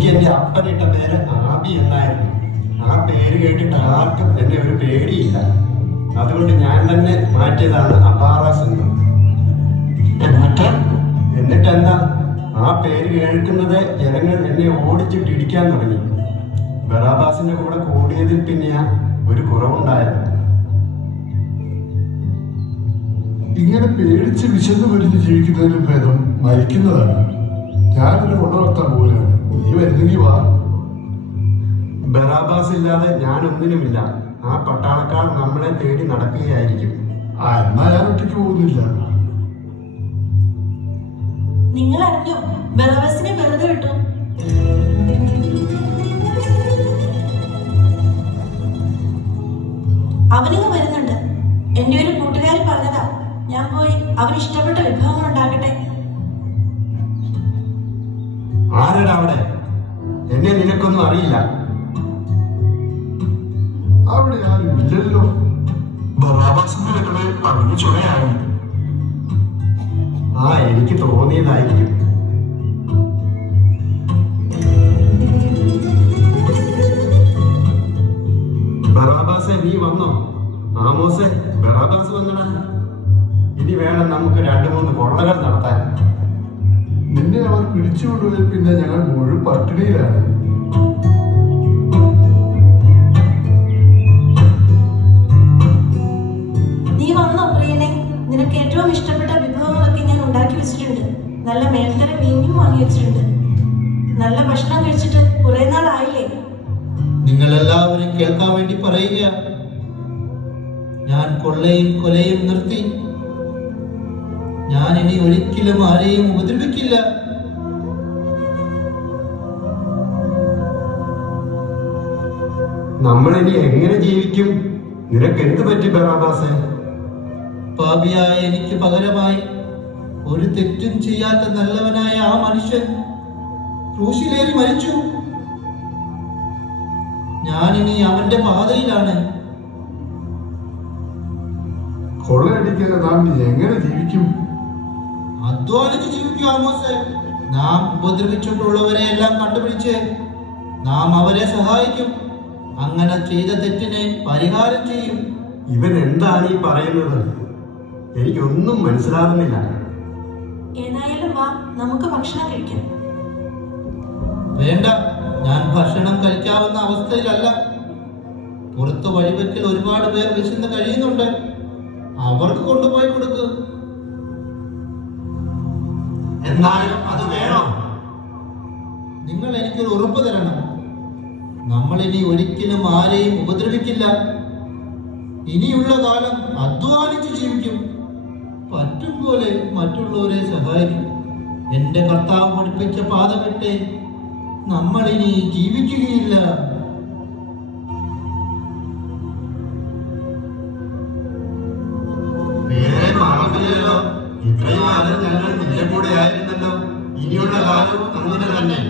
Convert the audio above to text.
എനിക്ക് എൻ്റെ അപ്പനിട്ട പേര് ആബി എന്നായിരുന്നു. ആ പേര് കേട്ടിട്ട് ആർക്കും എന്നെ ഒരു പേടിയില്ല. അതുകൊണ്ട് ഞാൻ തന്നെ മാറ്റിയതാണ് അപാറാസ് എന്ന്. എന്നിട്ടെന്താ, ആ പേര് കേൾക്കുന്നത് ജനങ്ങൾ എന്നെ ഓടിച്ചിട്ട് ഇടിക്കാൻ തുടങ്ങി. ബറാബാസിന്റെ കൂടെ കൂടിയതിൽ പിന്നെയാ ഒരു കുറവുണ്ടായത്. ഇങ്ങനെ പേടിച്ച് വിശന്ന് പൊരിഞ്ഞ് ജീവിക്കുന്നതിന് ഭേദം മരിക്കുന്നതാണ്. ഞാനൊരു കൊണ്ടുവർത്താൻ പോവുകയാണ്. നീ വരുന്നെങ്കിൽ വാ. ബറാബാസ് ഇല്ലാതെ ഞാൻ ഒന്നിനുമില്ല. ആ പട്ടാളക്കാർ നമ്മളെ തേടി നടക്കുകയായിരിക്കും. എന്നാ ഞാൻ ഒറ്റയ്ക്ക് പോകുന്നില്ല. നിങ്ങൾ അറിഞ്ഞോ ബറാബാസിനെ വെറുതെ വിട്ടു? അവനിങ്ങ് വരുന്നുണ്ട്. എന്റെ ഒരു കൂട്ടുകാരി പറഞ്ഞതാ. ഞാൻ പോയി അവന് ഇഷ്ടപ്പെട്ട വിഭവങ്ങൾ ഉണ്ടാകട്ടെ. ആരാടാ അവിടെ? എന്നെ നിനക്കൊന്നും അറിയില്ല. അവിടെ ആരും ഇല്ലല്ലോ. ബറാബാസിന്റെ അടുക്കള അവന് ചുമയായി. എനിക്ക് തോന്നിയതായിരിക്കും. ബറാബാസെ, നീ വന്നോ? ആമോസെ, ബറാബാസ് വന്നടാ. ഇനി വേണം നമുക്ക് 2-3 കൊള്ളകൾ നടത്താൻ. നിന്നെ അവർ പിടിച്ചുകൊണ്ടുപോയി പിന്നെ ഞങ്ങൾ മുഴുവൻ പട്ടിണിയിലാണ്. നീ വന്നോ പ്രിയനെ? നിനക്ക് ഏറ്റവും ഇഷ്ടപ്പെട്ട വിഭവങ്ങളൊക്കെ ഞാൻ ഉണ്ടാക്കി വെച്ചിട്ടുണ്ട്. നല്ല മേൽത്തര വീഞ്ഞും വാങ്ങി വെച്ചിട്ടുണ്ട്. നല്ല ഭക്ഷണം കഴിച്ചിട്ട് കുറെ നാളായില്ലേ? നിങ്ങളെല്ലാവരും കേൾക്കാൻ വേണ്ടി പറയുക. ഞാൻ കൊള്ളയും കൊലയും നിർത്തി. ഞാൻ ഇനി ഒരിക്കലും ആരെയും ഉപദ്രവിക്കില്ല. നമ്മളിനി എങ്ങനെ ജീവിക്കും? നിനക്ക് എന്ത് പറ്റി ബറാബാസെ? പാപിയായ എനിക്ക് പകരമായി ഒരു തെറ്റും ചെയ്യാത്ത നല്ലവനായ ആ മനുഷ്യൻ ക്രൂശിലേറി മരിച്ചു. ഞാനിനി അവന്റെ പാതയിലാണ്. കൊള്ളയടിക്കാതെ നാം എങ്ങനെ ജീവിക്കും? അധ്വാനിച്ച് ജീവിക്കും ആമോസേ. നാം ഉപദ്രവിച്ചിട്ടുള്ളവരെ എല്ലാം കണ്ടുപിടിച്ച് നാം അവരെ സഹായിക്കും. അങ്ങനെ ചെയ്ത തെറ്റിനെ പരിഹാരം ചെയ്യും. ഇവൻ എന്താണ് ഈ പറയുന്നത്? എനിക്കൊന്നും മനസ്സിലാകുന്നില്ല. ഏതായാലും വാ, നമുക്ക് ഭക്ഷണം കഴിക്കാം. വേണ്ട, ഞാൻ ഭക്ഷണം കഴിക്കാവുന്ന അവസ്ഥയിലല്ല. പുറത്ത് വഴിവെക്കൽ ഒരുപാട് പേർ വിശന്ന് കഴിയുന്നുണ്ട്. അവർക്ക് കൊണ്ടുപോയി കൊടുക്കും. എന്നാലും അത് വേണം. നിങ്ങൾ എനിക്കൊരു ഉറപ്പ് തരണം. നമ്മൾ ഇനി ഒരിക്കലും ആരെയും ഉപദ്രവിക്കില്ല. ഇനിയുള്ള കാലം അധ്വാനിച്ച് ജീവിക്കും. പറ്റും പോലെ മറ്റുള്ളവരെ സഹായിക്കും. എന്റെ കർത്താവ് പഠിപ്പിച്ച പാത വിട്ടേ നമ്മളിനി ജീവിക്കുകയില്ല. ഇത്രയും കാലം ഞങ്ങൾ നിന്റെ കൂടെ ആയിരുന്നല്ലോ. ഇനിയുള്ള കാലവും അങ്ങനെ തന്നെ.